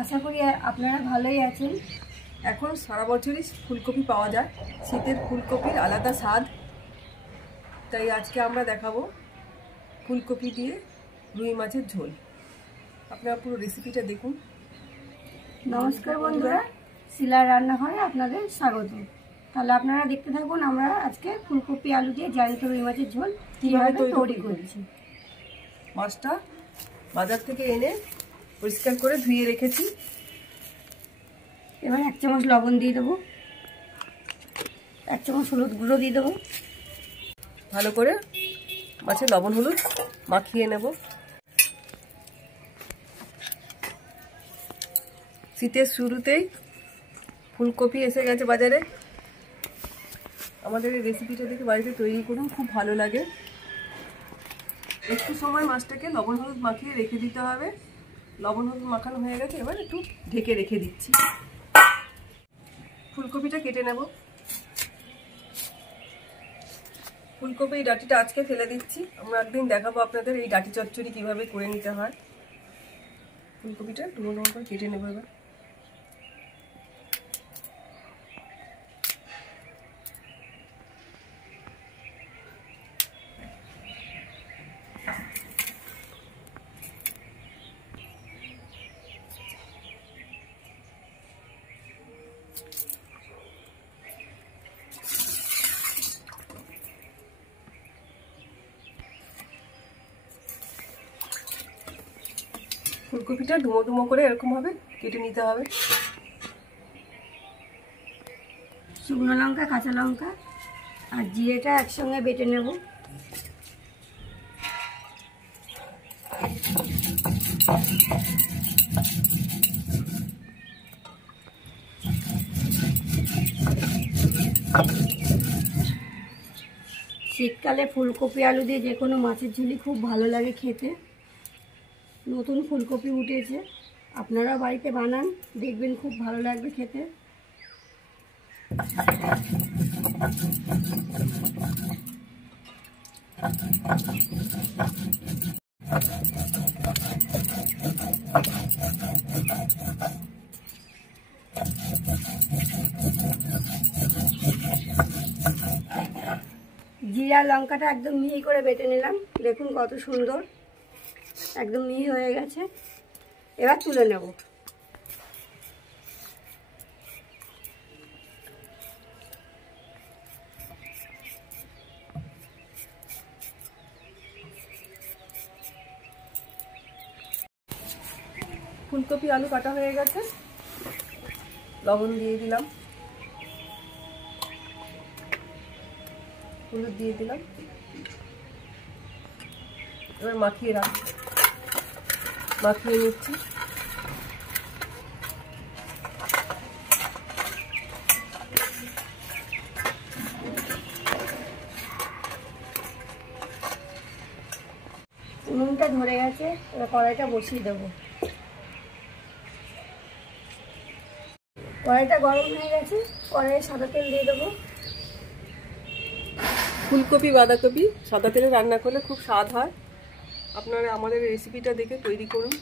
আশা করি আপনারা ভালোই আছেন। এখন সারা বছরই ফুলকপি পাওয়া যায়, শীতের ফুলকপির আলাদা স্বাদ। তাই আজকে আমরা দেখাবো ফুলকপি দিয়ে রুই মাছের ঝোল। আপনারা পুরো রেসিপিটা দেখুন। নমস্কার বন্ধুরা, শিলার রান্নাঘরে আপনাদের স্বাগত। তাহলে আপনারা দেখতে থাকুন আমরা আজকে ফুলকপি আলু দিয়ে জ্যান্ত রুই মাছের ঝোল কীভাবে তৈরি করছি। মাছটা বাজার থেকে এনে পরিষ্কার করে ধুয়ে রেখেছি। এবার 1 চামচ লবণ দিয়ে দেবো, 1 চামচ হলুদ গুঁড়ো দিয়ে দেবো। ভালো করে মাছে লবণ হলুদ মাখিয়ে নেব। শীতের শুরুতেই ফুলকপি এসে গেছে বাজারে। আমাদের এই রেসিপিটা দেখে বাড়িতে তৈরি করুন, খুব ভালো লাগে। একটু সময় মাছটাকে লবণ হলুদ মাখিয়ে রেখে দিতে হবে। লবণ হলুদ মাখানো হয়ে গেছে, এবার একটু ঢেকে রেখে দিচ্ছি। ফুলকপিটা কেটে নেব। ফুলকপির ডাঁটিটা আজকে ফেলে দিচ্ছি। আমরা একদিন দেখাবো আপনাদের এই ডাঁটি চচ্চড়ি কিভাবে করে নিতে হয়। ফুলকপিটা ডুমো ডুমো করে কেটে নেবো এবার। ফুলকপিটা ডুমো ডুমো করে এরকম ভাবে কেটে নিতে হবে। শুকনো লঙ্কা, কাঁচা লঙ্কা আর জিরেটা একসঙ্গে বেটে নেব। শীতকালে ফুলকপি আলু দিয়ে যে কোনো মাছের ঝোলই খুব ভালো লাগে খেতে। নতুন ফুলকপি উঠেছে, আপনারা বাড়িতে বানান, দেখবেন খুব ভালো লাগবে খেতে। জিরা লঙ্কাটা একদম মিহি করে বেটে নিলাম। দেখুন কত সুন্দর, একদম মিহি হয়ে গেছে। এবার তুলে নেব। ফুলকপি আলু কাটা হয়ে গেছে, লবণ দিয়ে দিলাম, হলুদ দিয়ে দিলাম। এবার মাখিয়ে নিচ্ছি। উনুনটা ধরে গেছে, এবার কড়াইটা বসিয়ে দেবো। কড়াইটা গরম হয়ে গেছে, কড়াইয়ে সাদা তেল দিয়ে দেবো। ফুলকপি বাঁধাকপি সাদা তেলে রান্না করলে খুব স্বাদ হয়। আপনারা আমাদের রেসিপিটা দেখে তৈরি করুন।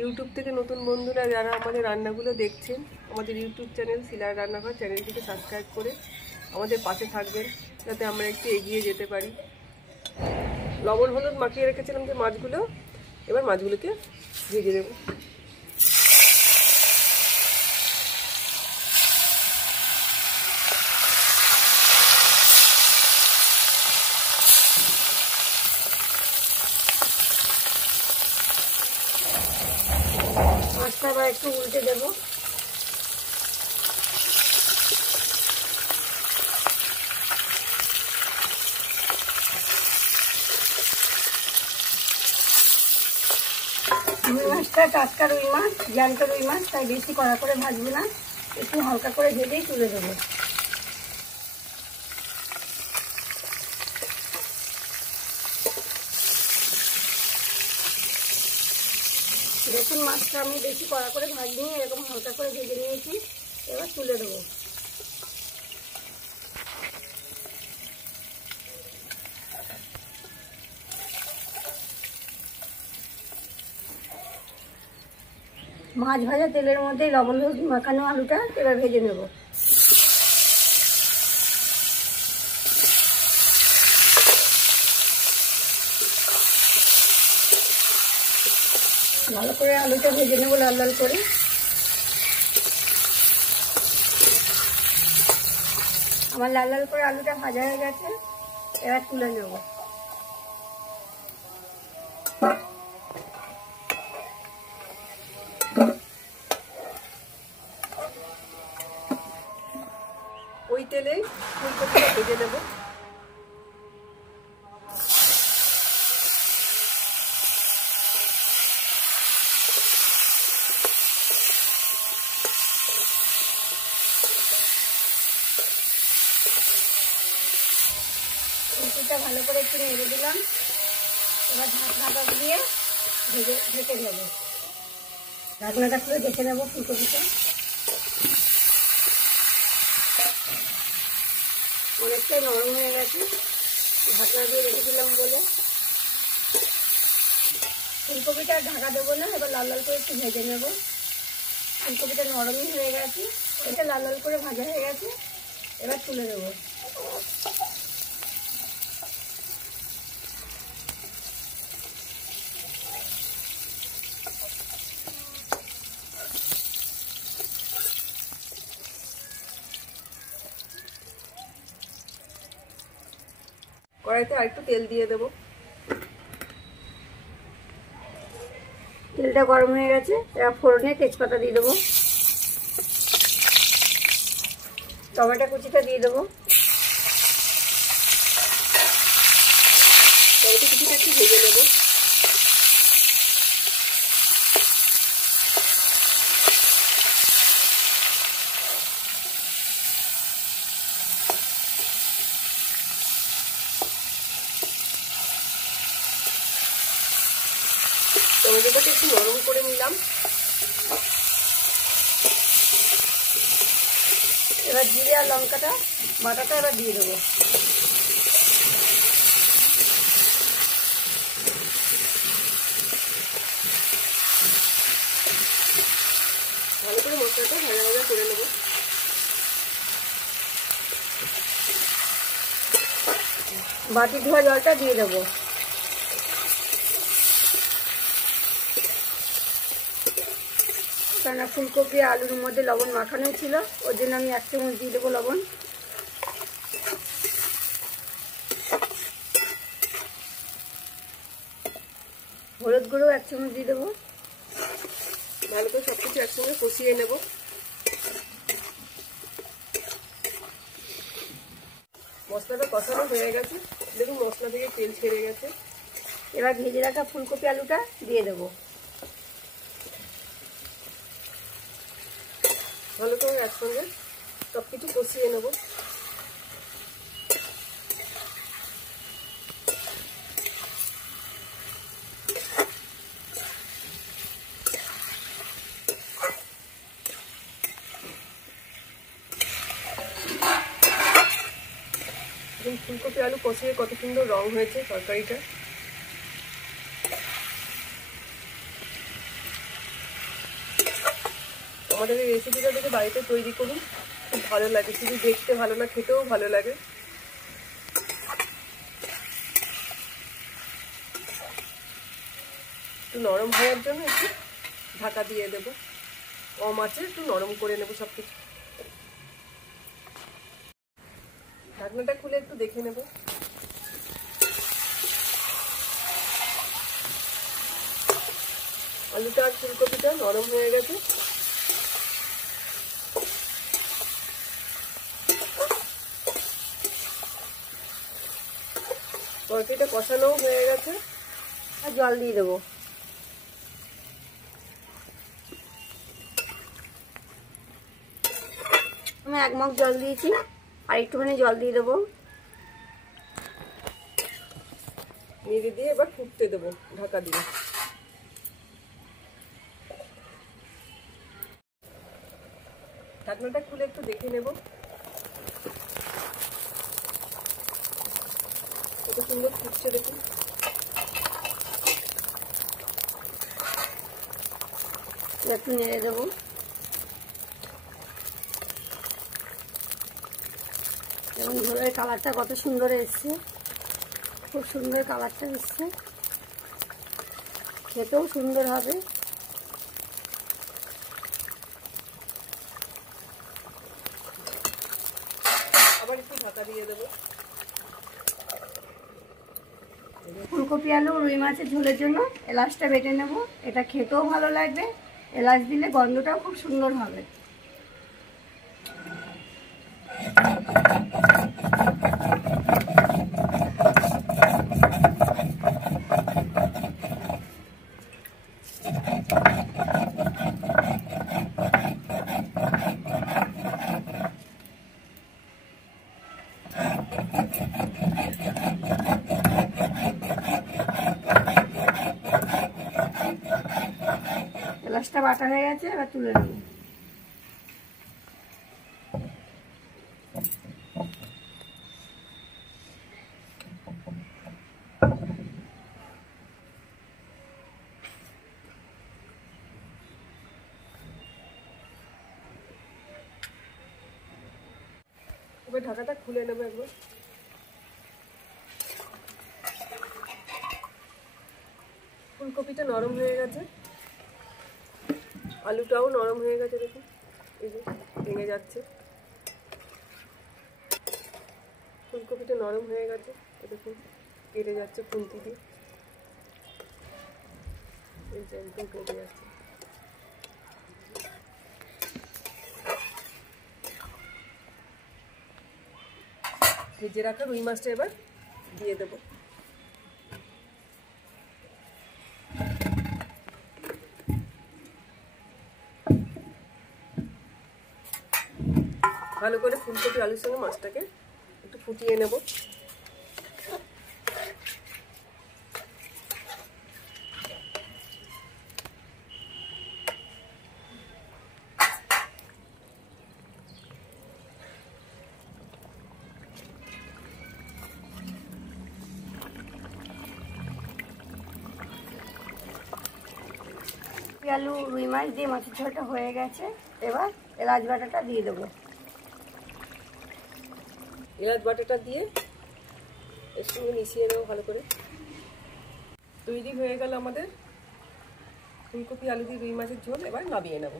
ইউটিউব থেকে নতুন বন্ধুরা যারা আমাদের রান্নাগুলো দেখছেন, আমাদের ইউটিউব চ্যানেল শিলার রান্নাঘর চ্যানেলটিকে সাবস্ক্রাইব করে আমাদের পাশে থাকবেন, যাতে আমরা একটু এগিয়ে যেতে পারি। লবণ হলুদ মাখিয়ে রেখেছিলাম যে মাছগুলো, এবার মাছগুলোকে ভেজে দেবো। মাছটা আবার একটু উল্টে দেবো। রুই মাছটা টাটকা রুই মাছ, জ্যান্ত রুই মাছ, তাই বেশি কড়া করে ভাজবো না, একটু হালকা করে ভেজেই তুলে দেবো। দেখুন মাছটা আমি বেশি কড়া করে ভাজিনি, এরকম হালকা করে ভেজে নিয়েছি। এবার তুলে দেবো। মাছ ভাজা তেলের মধ্যে লবণ হলুদ মাখানো আলুটা এবার ভেজে নেব। ভালো করে আলুটা ভেজে নেব লাল লাল করে। আমার লাল লাল করে আলুটা ভাজা হয়ে গেছে, এবার তুলে নেব। ওই তেলেই ফুলকপিটা ভেজে নেব। ফুলকপিটা ভালো করে একটু নেড়ে দিলাম, এবার ঢাকনাটা দিয়ে ঢেকে নেব। ঢাকনাটা খুলে দেখে নেব ফুলকপিটা অনেকটাই নরম হয়ে গেছে, ঢাকনা দিয়ে রেখেছিলাম বলে। ফুলকপিটা ঢাকা দেবো না, এবার লাল লাল করে একটু ভেজে নেব। ফুলকপিটা নরমই হয়ে গেছে, এটা লাল লাল করে ভাজা হয়ে গেছে, এবার তুলে দেবো। কড়াইতে আরেকটু তেল দিয়ে দেবো। তেলটা গরম হয়ে গেছে, এবার ফোড়নে তেজপাতা দিয়ে দেবো, টমেটো কুচিটা দিয়ে দেবো, টমেটো কুচিটা একটু ভেজে নেবো। টমেটোটাকে একটু নরম করে নিলাম। এবার জিরে আর লঙ্কাটা বাটাটা এবার দিয়ে দেবো। ভালো করে মশলাটা ভাজা ভাজা করে নেব। বাটি ধোয়া জলটা দিয়ে দেবো। কেননা ফুলকপি আলুর মধ্যে লবণ মাখানোই ছিল, ওর জন্য আমি 1 চামচ দিয়ে দেবো লবণ। হলুদ গুঁড়ো 1 চামচ দিয়ে দেবো। ভালো করে সবকিছু একসঙ্গে কষিয়ে নেব। মশলাটা কষানো হয়ে গেছে, দেখুন মশলা থেকে তেল ছেড়ে গেছে। এবার ভেজে রাখা ফুলকপি আলুটা দিয়ে দেবো। ভালো করে একসঙ্গে সবকিছু কষিয়ে নেব। ফুলকপি আলু কষিয়ে কত সুন্দর রং হয়েছে তরকারিটা। আমাদের এই রেসিপিটা দেখে বাড়িতে তৈরি করুন, খুব ভালো লাগে। শুধু দেখতে ভালো না, খেতেও ভালো লাগে। একটু নরম হওয়ার জন্য একটু ঢাকা দিয়ে দেবো। কম আঁচে একটু নরম করে নেবো সবকিছু। ঢাকনাটা খুলে একটু দেখে নেব। আলুটা আর ফুলকপিটা নরম হয়ে গেছে। তরকারিটা কষানোও হয়ে গেছে, আর জল দিয়ে দেবো। আমি 1 মগ জল দিয়েছি, আর একটুখানি জল দিয়ে দেবো। নেড়ে দিয়ে এবার ফুটতে দেবো ঢাকা দিয়ে। ঢাকনাটা খুলে একটু দেখে নেব। কত সুন্দর ফুটছে দেখুন। একটু নেড়ে দেবো। এবং ঝোলের কালারটা কত সুন্দর এসছে, খুব সুন্দর কালারটা এসছে, খেতেও সুন্দর হবে। আবার একটু ঢাকা দিয়ে দেবো। ফুলকপি আলু রুই মাছের ঝোলের জন্য এলাচটা বেটে নেব। এটা খেতেও ভালো লাগবে, এলাচ দিলে গন্ধটাও খুব সুন্দর হবে। এলাচটা বাটা হয়ে গেছে, এবার তুলে নেব। এবার ঢাকাটা খুলে নেবো একবার। ফুলকপিটা নরম হয়ে গেছে, আলুটাও নরম হয়ে গেছে, দেখুন এই যে ভেঙে যাচ্ছে। ফুলকপিটা নরম হয়ে গেছে, দেখুন কেটে যাচ্ছে খুন্তি দিয়ে, এই যে একদম কেটে যাচ্ছে। ভেজে রাখা রুই মাছটা এবার দিয়ে দেবো। ভালো করে ফুলকপি আলুর সঙ্গে মাছটাকে একটু ফুটিয়ে নেব। আলু রুই মাছ দিয়ে মাছের ঝোলটা হয়ে গেছে, এবার এলাচ বাটাটা দিয়ে দেবো। এলাচ বাটাটা দিয়ে এর সঙ্গে মিশিয়ে নেবো ভালো করে। তৈরি হয়ে গেল আমাদের ফুলকপি আলু দিয়ে রুই মাছের ঝোল। এবার নামিয়ে নেব।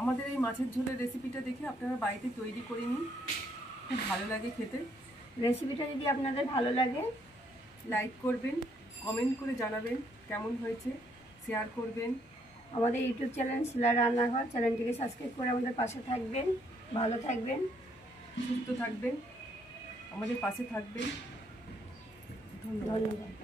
আমাদের এই মাছের ঝোলের রেসিপিটা দেখে আপনারা বাড়িতে তৈরি করে নিন, খুব ভালো লাগে খেতে। রেসিপিটা যদি আপনাদের ভালো লাগে লাইক করবেন, কমেন্ট করে জানাবেন কেমন হয়েছে, শেয়ার করবেন। আমাদের ইউটিউব চ্যানেল শিলা রান্নাঘর চ্যানেলটিকে সাবস্ক্রাইব করে আমাদের পাশে থাকবেন। ভালো থাকবেন, সুস্থ থাকবেন, আমাদের পাশে থাকবেন। ধন্যবাদ।